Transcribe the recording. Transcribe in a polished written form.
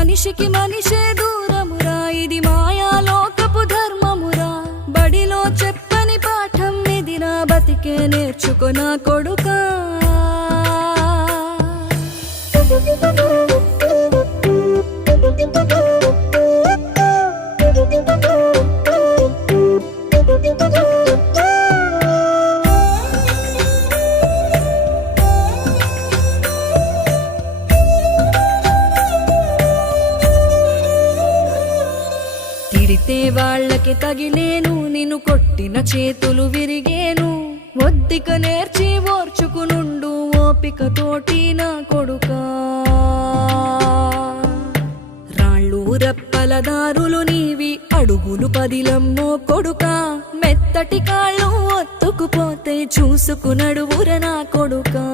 మనిషికి మనిషే దూరమురా, ఇది మాయాలోకపు ధర్మమురా. బడిలో చెప్పని పాఠం ఇదిరా, బతికే నేర్చుకో నా కొడుకా. తిడితే వాళ్ళకి తగిలేను, నిన్ను కొట్టిన చేతులు విరిగేను. ఒద్దిక నేర్చి ఓర్చుకునుండు ఓపికతోటి నా కొడుకా. రాళ్ళు రప్పల దారులు నీవి, అడుగులు పదిలమ్మో కొడుకా. మెత్తటి కాళ్ళు ఒత్తుకుపోతే చూసుకునడువుర నా కొడుకా.